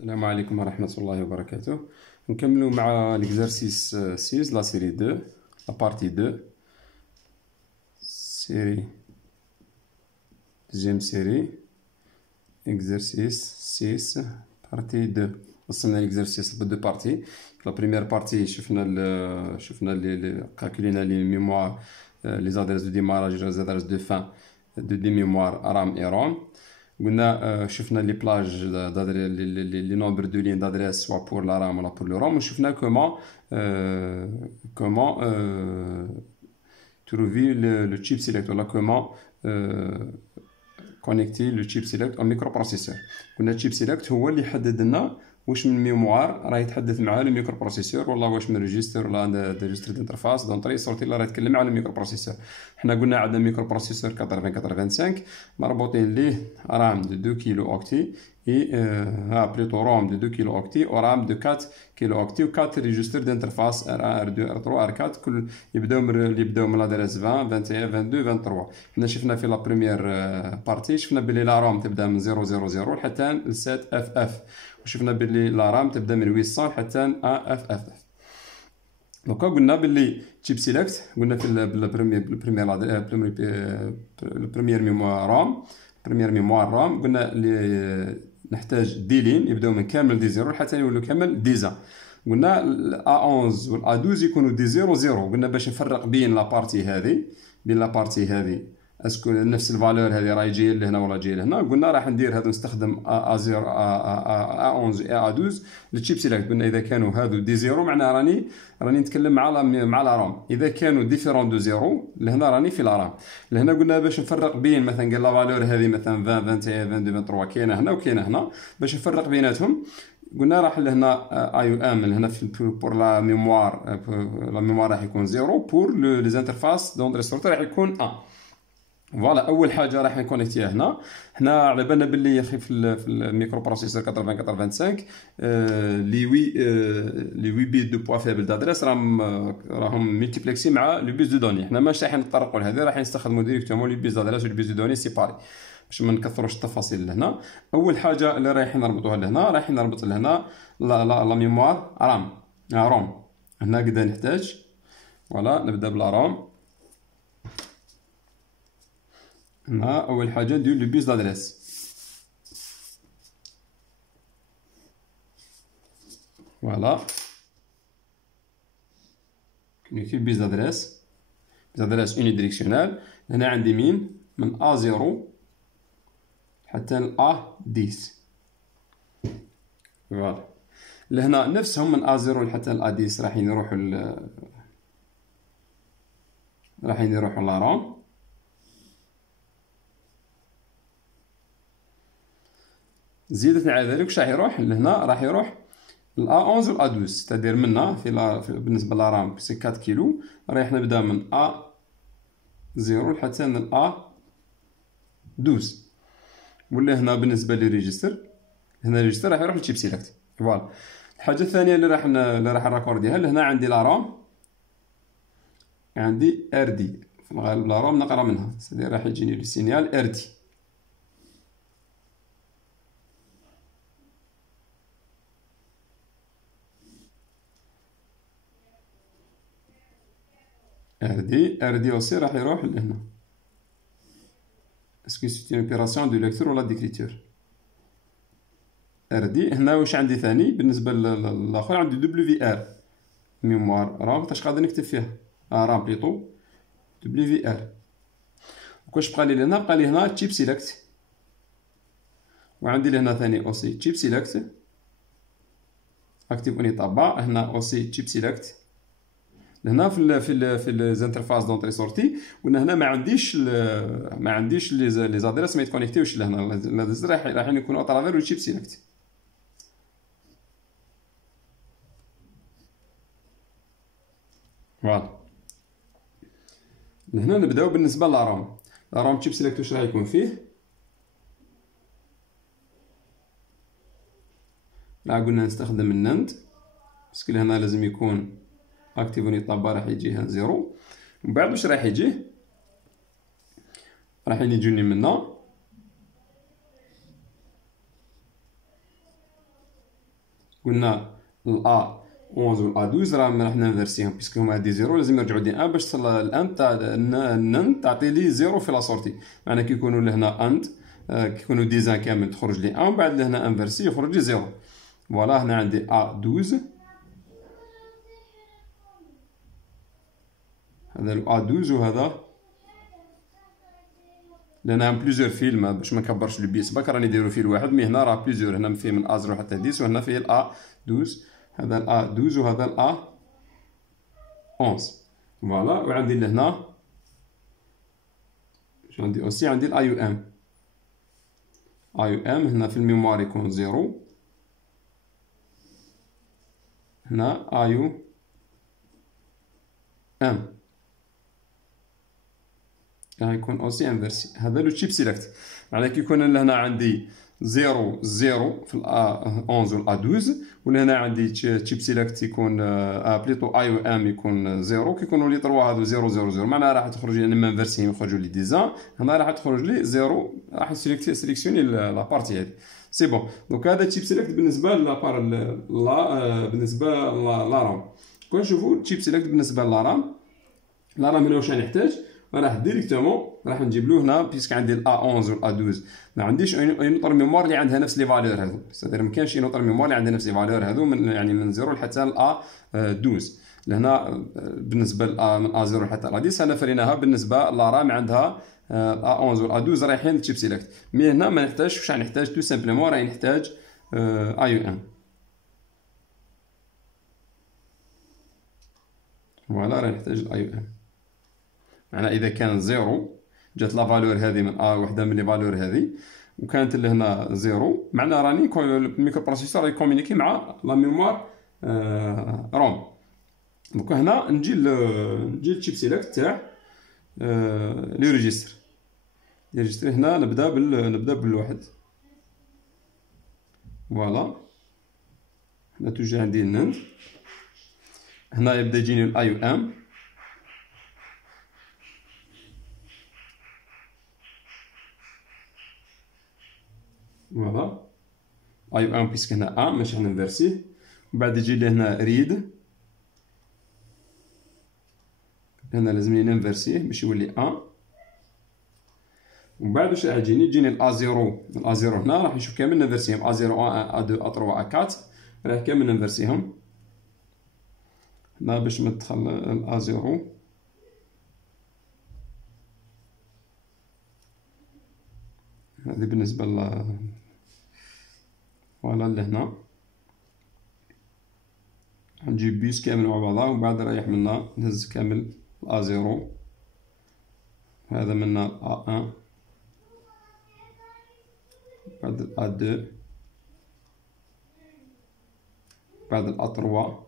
السلام عليكم ورحمة الله وبركاته. نكملوا مع l'exercice 6 la série 2 la partie 2 série deuxième série exercice 6 partie 2. قسمنا l'exercice ب 2 parties. La première partie شفنا calculنا les mémoires les adresses de démarrage et les adresses de fin des mémoires RAM et ROM. قلنا شفنا لي بلاج لي نومبر دو لين d'adresse soit pour la RAM ولا pour le ROM. وشفنا comment trouver le chip select ولا comment connecter le chip select au microprocesseur. قلنا chip select هو اللي يحدد لنا واش من ميموار راه يتحدث مع الميكرو بروسيسور ولا واش من ريجستر ولا ريجستر انترفاس دون طريق صورتي اللي راه يتكلم على الميكرو بروسيسور. حنا قلنا عندنا ميكرو بروسيسور 8085 مربوطين ليه رام دو 2 كيلو اوكتي بلوتو روم دو 2 كيلو اوكتي و رام دو 4 كيلو اوكتي و 4 ريجستر دانترفاس ار 2 ار 3 ار 4 كل يبداو من لادريس 20 21 22 23. حنا شفنا في لا بروميير بارتي شفنا بلي لا روم تبدا من 000 حتى ل 7 اف اف، وشفنا باللي لا رام تبدا من 800 حتى اف اف. دونك قلنا باللي تشيب سيلكت قلنا في البريمير ميموار رام قلنا نحتاج دي لين يبداو من كامل دي زيرو حتى يولوا كامل ديزا. قلنا ا 11 وال ا 12 يكونوا دي زيرو زيرو. قلنا باش نفرق بين لا بارتي هذه اسكو نفس الفالور هذه راهي جايه لهنا ولا جايه لهنا. قلنا راح ندير هذا نستخدم ا 0 ا 11 ا 12 للتشيب سيلكت. قلنا اذا كانوا هذو دي زيرو معناها راني نتكلم مع لا رام. اذا كانوا ديفيرون دو زيرو لهنا راني في لا رام. لهنا قلنا باش نفرق بين مثلا قال لا فالور هذه مثلا 20 21 22 23 كاينه هنا وكاينه هنا. باش نفرق بيناتهم قلنا راح لهنا اي او ام لهنا بور لا ميموار راح يكون 0 بور لي انترفاس دون ريستورت راح يكون 1. فوالا اول حاجه راح نكونيكتيها هنا. حنا على بالنا باللي يا اخي في الميكرو بروسيسور 8085 لي 8 بيت دو بوا فيبل دادريس راهم ملتيبلكسي مع لي بيز دو دوني. حنا ماشي راح نتطرقوا لهذه، راح نستخدموا ديريكتومون لي بيز دادريس و لي بيز دو دوني سيباري باش ما نكثروش التفاصيل لهنا. اول حاجه اللي رايحين نربطوها لهنا رايحين نربط لهنا لا ميموار روم. هنا قد نحتاج فوالا نبدا بلا روم. هنا أول حاجة ندير لو بيز دادريس. فوالا كنيكتي بيز دادريس اوني ديريكسيونال. هنا عندي من A0 حتى ل A10. فوالا لهنا نفسهم من A0 حتى ل A10 رايحين يروحوا لا روم. زيادة على ذلك واش راح يروح لهنا؟ راح يروح ل A11 و A12 ستادير منا بالنسبة لا رام سي 4 كيلو رايح نبدا من A0 حتى ل A12. ولا هنا بالنسبة للريجستر هنا الريجستر راح يروح للتشيب سيلكت. فوالا الحاجة الثانية اللي راح نراكورديها لهنا عندي لا رام عندي ار دي. في الغالب لا رام نقرا منها ستادير راح يجيني لو سينيال ار دي. ار دي اوسي راح يروح لهنا. اسكو سيتي اون اوبيراسيون دو ليكتور ولا ديكريتور. ار دي هنا واش عندي ثاني بالنسبه للاخر عندي دبليو في ار ميموار رام اش قادر نكتب فيها رام بليطو دبليو في ار. واش بقى لي لهنا؟ بقى لي هنا تشيب سيلكت وعندي لهنا ثاني اوسي تشيب سيلكت اكتيف اوني طابا. هنا اوسي تشيب سيلكت هنا في الانترفاس دونطري سورتي. قلنا هنا ما عنديش لي زادريس ما يتكونيكتيوش لهنا راح يكونوا اترافير لو تشيب سيلكت. فوالا لهنا نبداو بالنسبه لا روم تشيب سيلكت واش راح يكون فيه. لا قلنا نستخدم النند باسكو هنا لازم يكون اكتيفوني طابا راح يجيها 0. ومن بعد واش راح يجيه؟ راح يجوني منا قلنا الأ 11 و الأ 12 راح ننفرسيهم بيسك هما دي زيرو لازم يرجعوا دي ان باش تصل الان تاع النن تعطي لي زيرو في لا سورتي. معناها كي يكونوا لهنا انت كي يكونوا ديزان كامل تخرج لي ان ومن بعد لهنا انفرسي يخرج لي زيرو. فوالا هنا عندي أ 12 هذا أ 12 وهذا لان عندنا بليزيور فيلم باش ما نكبرش لو بيس برك راني نديرو فيل واحد مي هنا راه بليزيور هنا فيه من A0 حتى 10 وهنا فيه الأ 12 هذا الأ 12 وهذا الأ 11 فوالا. وعندي لهنا شو عندي اوسي عندي الأ يو ام هنا في الميموار يكون زيرو هنا أ يو ام راح يكون اوسي انفرسي. هذا لو تشيب سيلكت معناها كي يكون لهنا عندي زيرو زيرو في الأ 11 والأ 12 ولهنا عندي تشيب سيلكت يكون بليتو أ يو ام يكون زيرو كي يكونوا لي تروا هادو زيرو زيرو زيرو معناها راح تخرج لي لما انفرسيهم يخرجوا لي ديزان. هنا راح تخرج لي زيرو راح سيليكسيوني لا بارتي هادي سي بون. دونك هذا تشيب سيلكت بالنسبه لابار لا بالنسبه لا رام. كون نشوفوا تشيب سيلكت بالنسبه لا رام هنا واش نحتاج راح ديريكتومون راح نجيب له هنا بيسك عندي الأ 11 والأ 12 ما عنديش اي نوتر ميموار اللي عندها نفس لي فالور هذو سادير ما كانش اي نوتر ميموار اللي عندها نفس لي فالور هذو من يعني من 0 حتى الأ 12 لهنا بالنسبه للأ من أ 0 حتى الأ 10 انا فريناها بالنسبه لا رام عندها الأ 11 والأ 12 رايحين للتشيب سيلكت مي هنا ما نحتاجش واش نحتاج تو سامبلومون راهي نحتاج أ يو ام فوالا راهي نحتاج الأ يو ام. معناها اذا كان زيرو جات لا فالور هذه من وحده من لي فالور هذه وكانت لهنا زيرو معناها راني الميكرو بروسيسور يكومونيكي مع لا ميموار روم. دونك هنا نجي للتشيب سيلكت تاع لي ريجستر هنا نبدا بالواحد فوالا. هنا توجي عندي النند هنا يبدا يجيني الاي يو ام فوالا اي يو ام بيسك هنا ا ماشي ننفرسيه ومن بعد يجي لي هنا ريد هنا لازمني ننفرسيه باش يولي ا ومن بعد واش راح يجيني الأ زيرو الأ زيرو هنا راح نشوف كامل ننفرسيهم أ زيرو أ 2 أ 3 أ 4 راح كامل ننفرسيهم هنا باش ندخل الأ زيرو هذه بالنسبة ل فوالا لهنا نجيب بيس كامل مع بعضها ومن بعد نريح منا نهز كامل الأ زيرو هذا منا الأ أن بعد الأ دو بعد الأ تروا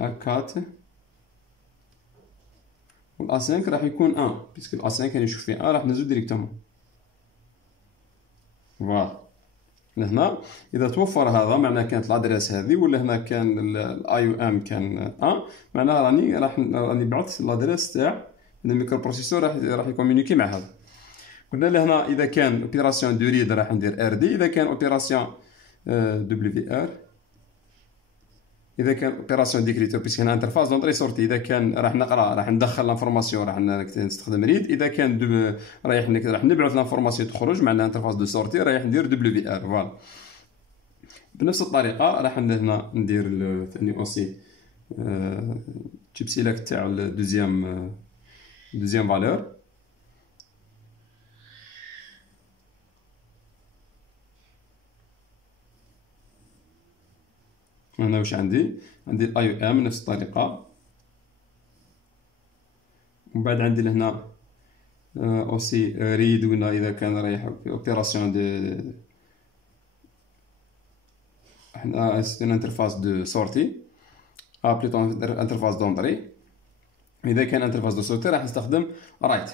أ كات والأ 5 راح يكون أن بيسك الأ 5 كان يشوف فيه أن راح نزيد ديريكتومون فوالا. لهنا اذا توفر هذا معناه كانت لادريس هذه ولا هنا كان الاي يو ام كان ان معناها راني بعثت لادريس تاع الميكرو بروسيسور راح يكومونيكي مع هذا. قلنا لهنا اذا كان اوبيراسيون دو ريد راح ندير ار دي اذا كان اوبيراسيون دبليو ار اذا كان اوبيراسيون ديكريتور بيسك هنا انترفاس دونطري سورتي اذا كان راح نقرا راح ندخل لانفورماسيون راح نستخدم ريد اذا كان راح نبعث لانفورماسيون تخرج معناها انترفاس دو سورتي رايح ندير دبليو ار فوالا. بنفس الطريقه راح هنا ندير ثاني اوسي تشيب سيلكت تاع دوزيام فالور هنا واش عندي الاي يو ام نفس الطريقه ومن بعد عندي لهنا اوسي ريد ولا اذا كان رايح في اوبيراسيون دي حنا سيتي انترفاس دو سورتي بليتو انترفاس دونطري اذا كان انترفاس دو سورتي راح نستخدم رايت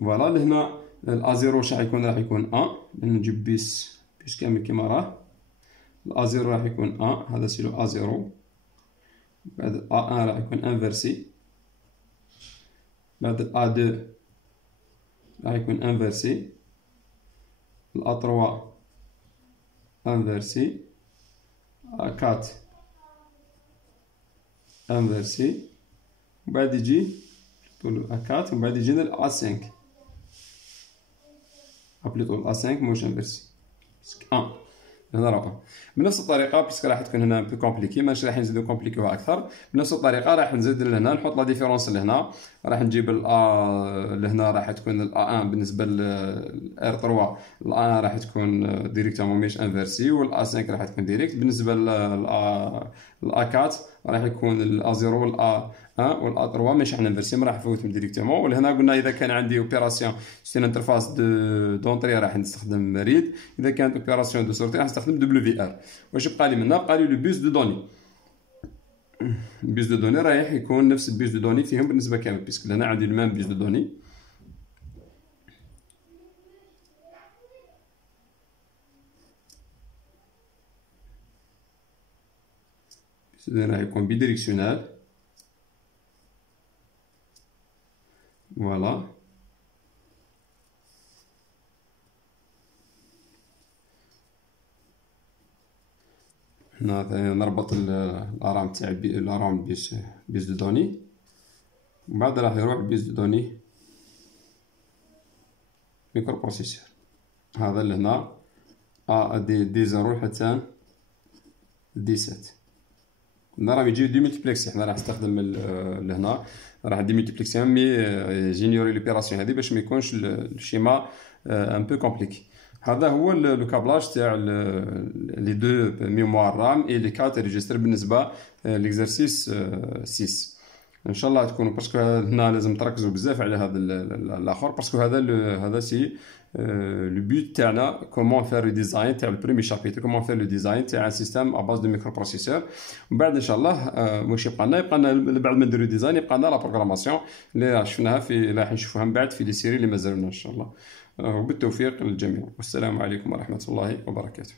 فوالا. لهنا الأ زيرو راح يكون ان نجيب بيس كامل كيما راه الأ زيرو راح يكون ان هذا سيلو أ زيرو بعد الأ ان راح يكون انفرسي بعد الأ دو راح يكون انفرسي الأ 3 انفيرسي، أ 4 انفيرسي، ومن بعد يجي أ 4 ومن بعد يجينا الأ 5 بلوطو الأ 5 موش انفيرسي أن. هنا راه بنفس الطريقه باسكو راح تكون هنا بو كومبليكي، ماشي راح نزيدو كومبليكيوها اكثر. بنفس الطريقه راح نزيد لهنا نحط لا ديفيرونس لهنا، راح نجيب الا لهنا راح تكون الا 1 بالنسبه لار 3 الا راح تكون ديريكتومون ميش انفيرسي، والا 5 راح تكون ديريكت. بالنسبه للا 4 راح يكون الا 0 والا 1 والا 3 ماشي حنا انفيرسي، ما راح نفوتهم ديريكتومون. ولهنا قلنا اذا كان عندي اوبيراسيون سي انترفاس دونطري راح نستخدم ريد، اذا كانت اوبيراسيون دو سورتي راح نستخدم دبليو في ار. واش بقى لي منا؟ بقى لي لو بيس دو دوني. البيس دو دوني رايح يكون نفس البيس دو دوني فيهم بالنسبه كامل، بيسك هنا عندي المام بيس دو دوني. بيس دو دوني راح يكون بيديريكسيونال، فوالا. هنا نربط الارام تاع الارام بيس دو دوني، ومن بعد راح يروح بيس دو دوني ميكرو بروسيسور. هذا لهنا دي 0 حتى دي 7. هنا راهم يجيو دي ملتيبليكسي، حنا راح نستخدم لهنا راح دي ملتيبليكسي مي جينيوري لوبيراسيون هذه باش ما يكونش الشيما ان بو كومبليكي. هذا هو لو كابلاج تاع لي دو ميموار رام اي لي 4 ريجستر بالنسبه ليكزارسيس 6. ان شاء الله تكونوا، باسكو هنا لازم تركزوا بزاف على هذا الاخر، باسكو هذا سي لو بوت تاعنا كومون فير لو ديزاين تاع البريمي شابيتر، كومون فير لو ديزاين تاع ان سيستيم ا باز دو ميكرو بروسيسور. ومن بعد ان شاء الله واش يبقى لنا بعد ما نديرو ديزاين يبقى لنا لا بروغراماسيون اللي شفناها في راح نشوفوها من بعد في لي سيري اللي مازالونا ان شاء الله. وبالتوفيق للجميع، والسلام عليكم ورحمه الله وبركاته.